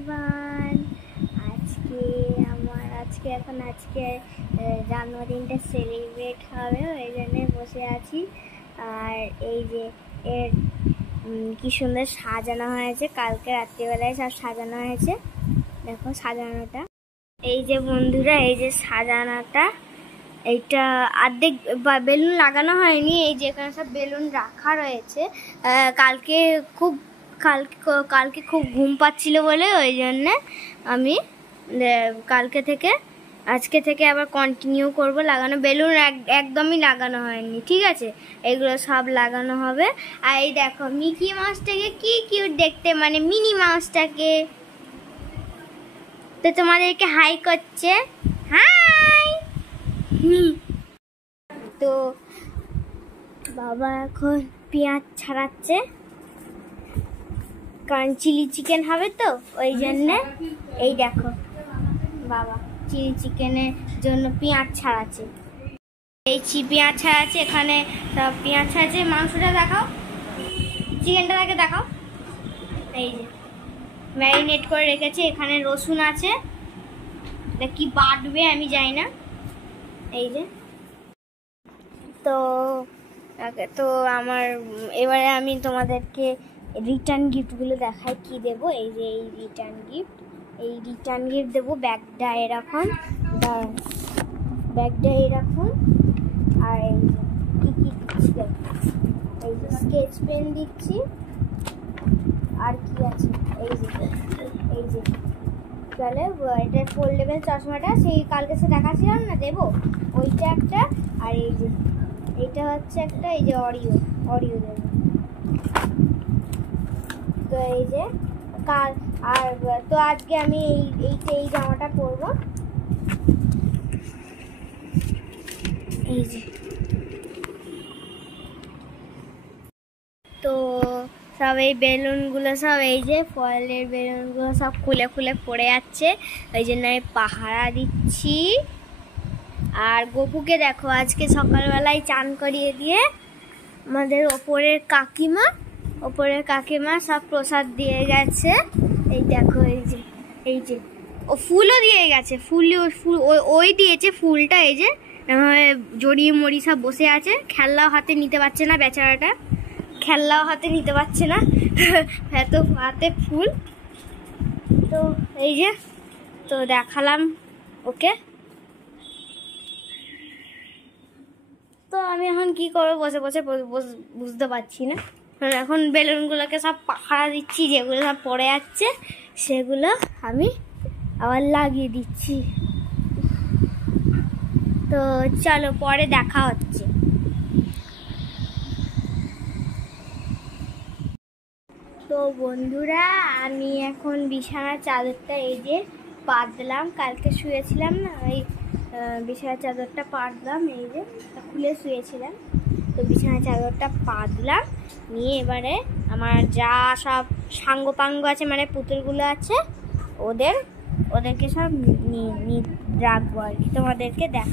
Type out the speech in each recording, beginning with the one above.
Everyone. আজকে জন্মদিনটা celebrate হবে, ওই জন্য বসে আছি। আর এই যে এর কি সুন্দর সাজানো হয়েছে, কালকে রাত্রিবেলায় সব সাজানো হয়েছে। দেখো সাজানোটা, এই যে বন্ধুরা, এই যে সাজানোটা, এইটা অর্ধেক বেলুন লাগানো হয়নি। এই যে এখানে সব বেলুন রাখা রয়েছে। কালকে খুব ঘুম পাচ্ছিল বলে ওই জন্যে আমি আজকে থেকে আবার কন্টিনিউ করব লাগানো। বেলুন একদমই লাগানো হয়নি, ঠিক আছে? এগুলো সব লাগানো হবে। আর এই দেখো মিকি মাউসটাকে কি কিউট দেখতে, মানে মিনি মাউসটাকে। তো তোমাদেরকে হাই করছে, হাই। তো বাবা এখন পেঁয়াজ ছাড়াচ্ছে, কারণ চিলি চিকেন হবে তো ওই জন্যে। এই দেখো বাবা চিলি চিকেনের জন্য পেঁয়াজ ছাড়াচ্ছে। পেঁয়াজ ছাড়াচ্ছে, এখানে সব পেঁয়াজ ছাড়াচ্ছে। মাংসটা দেখাও, চিকেনটাকে দেখাও। এই যে ম্যারিনেট করে রেখেছে, এখানে রসুন আছে, কি বাটবে আমি জানি না। এই যে তো আমার এবারে আমি তোমাদেরকে রিটার্ন গিফটগুলো দেখাই, কি দেবো। এই যে এই রিটার্ন গিফট দেবো। ব্যাগটা এরকম, আর এই কি দিচ্ছি, এই যে স্কেচ পেন দিচ্ছি। আর কি আছে, এই যে চলে এটা ফোল্ডেবল চশমাটা, সেই কালকে সে দেখাচ্ছিলাম না, দেবো ওইটা একটা। আর এই যে এইটা হচ্ছে একটা, এই যে অডিও দেবো। তো এই যে তো আজকে আমি এই জামাটা পরবো। এই যে তো সব এই বেলুনগুলো সব, এই যে ফয়েলের বেলুনগুলো সব খুলে পড়ে যাচ্ছে, ওই জন্য আমি পাহারা দিচ্ছি। আর গপুকে দেখো আজকে সকালবেলায় চান করিয়ে দিয়ে আমাদের ওপরের কাকিমা সব প্রসাদ দিয়ে গেছে। এই দেখো এই যে ও ফুলও দিয়ে গেছে, ওই দিয়েছে ফুলটা। এই যে জড়িয়ে মরি সব বসে আছে, খেলনাও হাতে নিতে পারছে না বেচারাটা, এত হাতে ফুল। তো এই যে তো দেখালাম ওকে। তো আমি এখন কি করবো, বসে বুঝতে পারছি না। এখন বেলুনগুলোকে সব পাহারা দিচ্ছি, যেগুলো সব পড়ে যাচ্ছে সেগুলো আমি আবার লাগিয়ে দিচ্ছি। তো চলো পরে দেখা হচ্ছে। তো বন্ধুরা, আমি এখন বিছানার চাদরটা এই যে পাতলাম, কালকে শুয়েছিলাম না, ওই বিছানার চাদরটা পাতলাম, এই যে খুলে শুয়েছিলাম। তো বিছানার চাদরটা পাতলাম, নিয়ে এবারে আমার যা সব সাঙ্গ আছে, মানে পুতুলগুলো আছে, ওদেরকে সব রাখবো আর কি, তোমাদেরকে দেখ।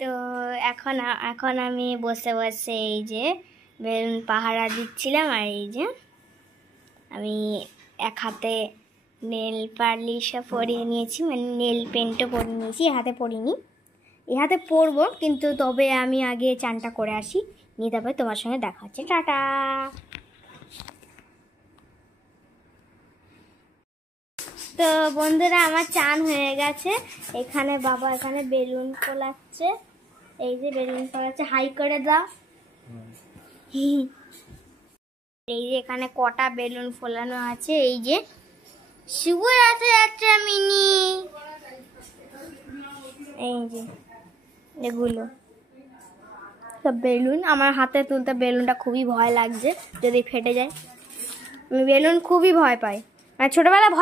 তো এখন এখন আমি বসে বসে এই যে বেলুন পাহারা দিচ্ছিলাম। আর এই যে আমি এক হাতে নেল পালিশও পরিয়ে নিয়েছি, মানে নেল পেন্টও পরিয়ে নিয়েছি। এ হাতে পরিনি, এ হাতে পরবো, কিন্তু তবে আমি আগে চানটা করে আসি, নিয়ে তারপরে তোমার সঙ্গে দেখা হচ্ছে। টাটা। তো বন্ধুরা আমার চান হয়ে গেছে। এখানে বাবা এখানে বেলুন ফোলাচ্ছে, এই যে বেলুন ফোলাচ্ছে, হাই করে দাও। এই যে এখানে কটা বেলুন ফোলানো আছে, এই যে শুভ রথযাত্রা মিনি, এই যে এগুলো সব বেলুন। আমার হাতে তুলতে বেলুনটা খুবই ভয় লাগছে, যদি ফেটে যায়। আমি বেলুন খুবই ভয় পাই, মানে ছোটবেলায়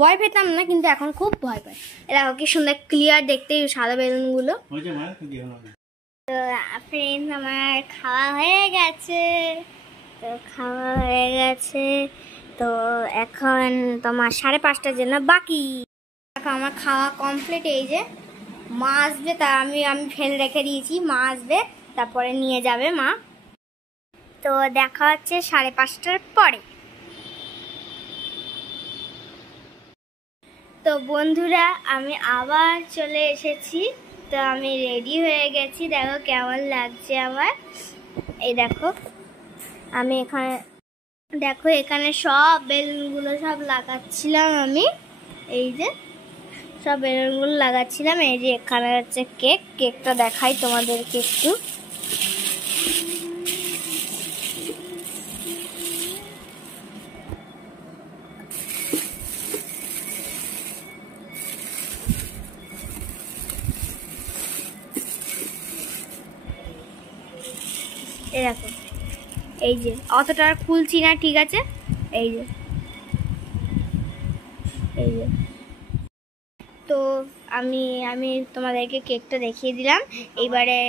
ভয় পেতাম না, কিন্তু এখন খুব ভয় পাই। এরা কি সুন্দর ক্লিয়ার দেখতে সাদা বেলুনগুলো। তো ফ্রেন্ডস আমার খাওয়া হয়ে গেছে, তো এখন তোমার 5:30টার জন্য বাকি। আমার খাওয়া কমপ্লিট। এই যে মা আসবে, তা আমি ফেলে রেখে দিয়েছি, মা আসবে তারপরে নিয়ে যাবে মা। তো দেখা হচ্ছে 5:30টার পরে। তো বন্ধুরা আমি আবার চলে এসেছি, তো আমি রেডি হয়ে গেছি। দেখো কেমন লাগছে আমার। এই দেখো আমি এখানে সব বেলুনগুলো সব লাগাচ্ছিলাম আমি। এই যে সব বেলুনগুলো লাগাচ্ছিলাম। এই যে এখানে হচ্ছে কেকটা দেখাই তোমাদেরকে একটু। এই দেখো, এই যে অতটা আর খুলছি না, ঠিক আছে। এই যে তো আমি তোমাদেরকে কেকটা দেখিয়ে দিলাম। এইবারে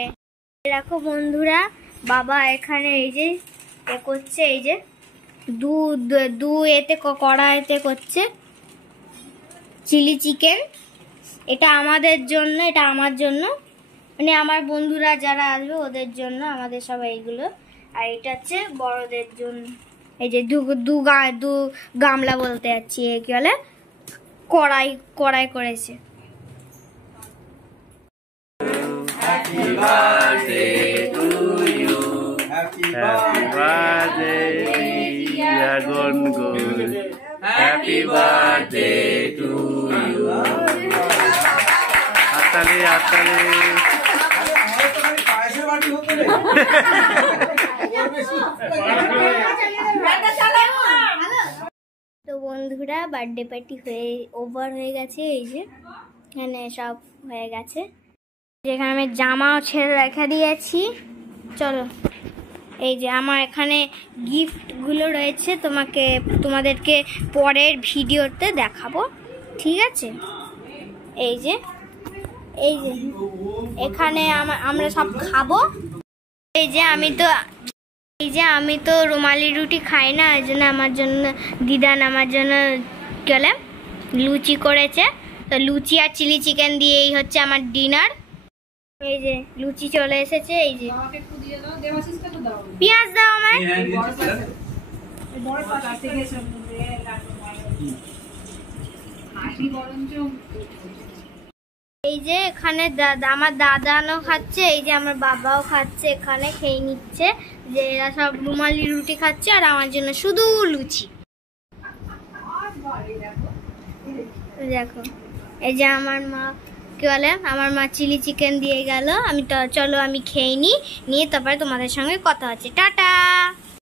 দেখো বন্ধুরা, বাবা এখানে এই যে করছে, এই যে কড়াইতে করছে চিলি চিকেন। এটা আমাদের জন্য, এটা আমার জন্য, মানে আমার বন্ধুরা যারা আসবে ওদের জন্য, আমাদের সবাই এইগুলো। আর এটা হচ্ছে বড়দের জন্য। এই যে দু গামলা বলতে যাচ্ছি, কি বলে, কড়াই করেছে। Happy birthday to you. Happy birthday, dear Gungun. Happy birthday to you. Atali. তো বন্ধুরা বার্থডে পার্টি ওভার হয়ে গেছে। এই যে এখানে সব হয়ে গেছে, যেখানে আমি জামাও ছেড়ে রেখে দিয়েছি। চলো, এই যে আমার এখানে গিফটগুলো রয়েছে, তোমাদেরকে পরের ভিডিওতে দেখাবো, ঠিক আছে। এই যে এখানে আমরা সব খাবো। এই যে আমি তো রুমালি রুটি খাই না, ওই জন্য আমার জন্য দিদান আমার জন্য গেলে লুচি করেছে। তো লুচি আর চিলি চিকেন দিয়ে এই হচ্ছে আমার ডিনার। এই যে লুচি চলে এসেছে। এই যে পেঁয়াজ দাও আমায়। এই যে এখানে আমার দাদানও খাচ্ছে, এই যে আমার বাবাও খাচ্ছে, এখানে খেয়ে নিচ্ছে। যে এরা সব রুমালি রুটি খাচ্ছে আর আমার জন্য শুধু লুচি। দেখো এই যে আমার মা কি বলে, আমার মা চিলি চিকেন দিয়ে গেল। চলো আমি খেয়ে নিয়ে তারপরে তোমাদের সঙ্গে কথা হচ্ছে। টাটা।